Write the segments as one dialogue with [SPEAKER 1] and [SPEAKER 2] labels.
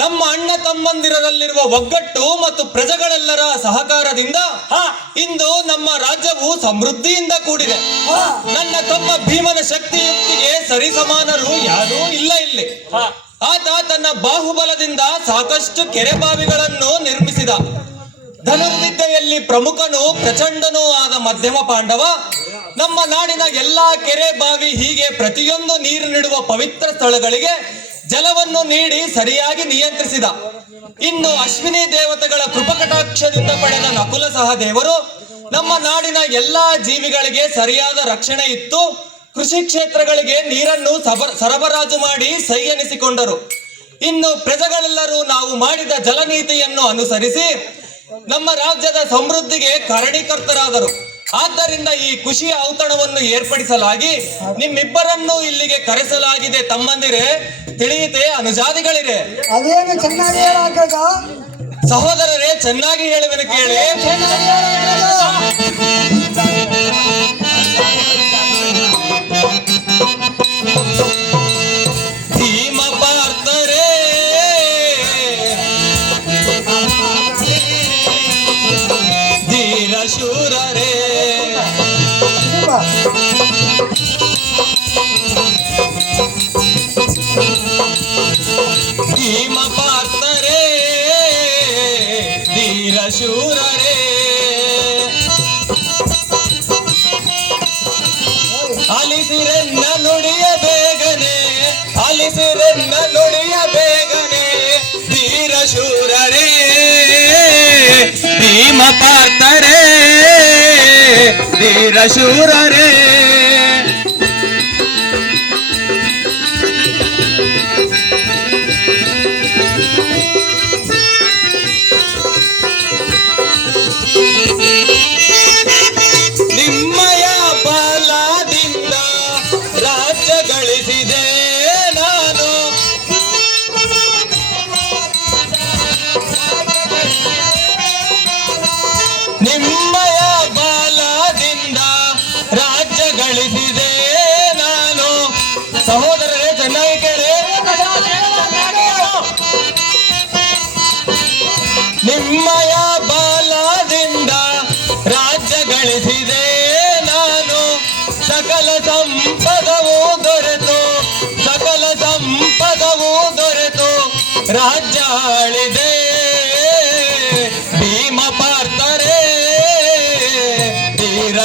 [SPEAKER 1] ನಮ್ಮ
[SPEAKER 2] ಅಣ್ಣ ತಮ್ಮಂದಿರದಲ್ಲಿರುವ ಒಗ್ಗಟ್ಟು ಮತ್ತು ಪ್ರಜೆಗಳೆಲ್ಲರ ಸಹಕಾರದಿಂದ ಇಂದು ನಮ್ಮ ರಾಜ್ಯವು ಸಮೃದ್ಧಿಯಿಂದ ಕೂಡಿದೆ. ನನ್ನ ತಮ್ಮ ಭೀಮನ ಶಕ್ತಿಯೊಂದಿಗೆ ಸರಿಸಮಾನರು ಯಾರೂ ಇಲ್ಲ ಇಲ್ಲಿ. ಆತ ತನ್ನ ಬಾಹುಬಲದಿಂದ ಸಾಕಷ್ಟು ಕೆರೆ ಬಾವಿಗಳನ್ನು ನಿರ್ಮಿಸಿದ. ಧನುರ್ವಿದ್ಯೆಯಲ್ಲಿ ಪ್ರಮುಖನು ಪ್ರಚಂಡನೂ ಆದ ಮಧ್ಯಮ ಪಾಂಡವ ನಮ್ಮ ನಾಡಿನ ಎಲ್ಲಾ ಕೆರೆ ಬಾವಿ ಹೀಗೆ ಪ್ರತಿಯೊಂದು ನೀರು ನೀಡುವ ಪವಿತ್ರ ಸ್ಥಳಗಳಿಗೆ ಜಲವನ್ನು ನೀಡಿ ಸರಿಯಾಗಿ ನಿಯಂತ್ರಿಸಿದ. ಇನ್ನು ಅಶ್ವಿನಿ ದೇವತೆಗಳ ಕೃಪಕಟಾಕ್ಷದಿಂದ ಪಡೆದ ನಕುಲ ಸಹದೇವರು ನಮ್ಮ ನಾಡಿನ ಎಲ್ಲಾ ಜೀವಿಗಳಿಗೆ ಸರಿಯಾದ ರಕ್ಷಣೆ ಇತ್ತು. ಕೃಷಿ ಕ್ಷೇತ್ರಗಳಿಗೆ ನೀರನ್ನು ಸರಬರಾಜು ಮಾಡಿ ಸೈ ಇನ್ನು ಪ್ರಜೆಗಳೆಲ್ಲರೂ ನಾವು ಮಾಡಿದ ಜಲನೀತಿಯನ್ನು ಅನುಸರಿಸಿ ನಮ್ಮ ರಾಜ್ಯದ ಸಮೃದ್ಧಿಗೆ ಕಾರಣೀಕರ್ತರಾದರು ಆದ್ದರಿಂದ ಈ ಖುಷಿಯ ಔತಣವನ್ನು ಏರ್ಪಡಿಸಲಾಗಿ ನಿಮ್ಮಿಬ್ಬರನ್ನು ಇಲ್ಲಿಗೆ ಕರೆಸಲಾಗಿದೆ. ತಮ್ಮಂದಿರೆ ತಿಳಿಯಿತೆ ಅನುಜಾತಿಗಳಿರೆ
[SPEAKER 1] ಅದೇನು ಚೆನ್ನಾಗಿ
[SPEAKER 2] ಸಹೋದರರೇ ಚೆನ್ನಾಗಿ ಹೇಳುವೆನು ಕೇಳಿ. ಧೀಮ ಧೀರ. ಭೀಮ ಪಾರ್ಥರೇ ಧೀರ ಶೂರರೇ. ಅಲಿಸಿರೆನ್ನ ನುಡಿಯ ಬೇಗನೆ ಅಲಿಸಿರೆನ್ನ ನುಡಿಯ ಬೇಗನೆ ಧೀರ ಶೂರರೇ. ಭೀಮ ಪಾರ್ಥರೇ ಧೀರ ಸಕಲ ಸಂಪದವು ದೊರೆತು ಸಕಲ ಸಂಪದವು ದೊರೆತು. ರಾಜ್ಯ ಆಳಿದೆ ಭೀಮ ಪಾರ್ಥರೇ ಧೀರ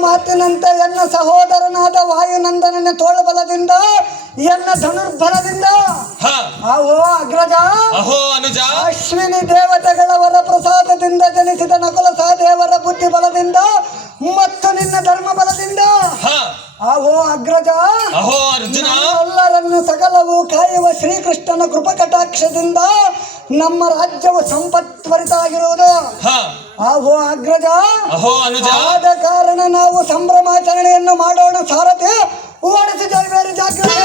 [SPEAKER 1] ಮಾತಿನಂತೆ ಎನ್ನ ಸಹೋದರನಾದ ವಾಯುನಂದನನ ತೋಳಬಲದಿಂದ ಎನ್ನ ಧನುರ್ಬಲದಿಂದ.
[SPEAKER 2] ಹ.
[SPEAKER 1] ಅಹೋ ಅಗ್ರಜ
[SPEAKER 2] ಅಹೋ ಅನುಜ.
[SPEAKER 1] ಅಶ್ವಿನಿ ದೇವತೆಗಳ ವರ ಪ್ರಸಾದದಿಂದ ಜನಿಸಿದ ನಕುಲ ಸಹದೇವರ ಬುದ್ಧಿ ಬಲದಿಂದ ಮತ್ತು ನಿನ್ನ ಧರ್ಮ ಬಲದಿಂದ ಅಹೋ ಅಗ್ರಜ
[SPEAKER 2] ಅಹೋ
[SPEAKER 1] ಎಲ್ಲರನ್ನು ಸಕಲವು ಕಾಯುವ ಶ್ರೀಕೃಷ್ಣನ ಕೃಪಕಟಾಕ್ಷದಿಂದ ನಮ್ಮ ರಾಜ್ಯವು ಸಂಪತ್ವರಿತ ಆಗಿರುವುದು.
[SPEAKER 2] ಅಹೋ ಅಗ್ರಜ
[SPEAKER 1] ಆದ ಕಾರಣ ನಾವು ಸಂಭ್ರಮಾಚರಣೆಯನ್ನು ಮಾಡೋಣ ಸಾರಥಿ. ಓಡಿಸಿ ಬೇರೆ ಜಾಗ್ರತೆ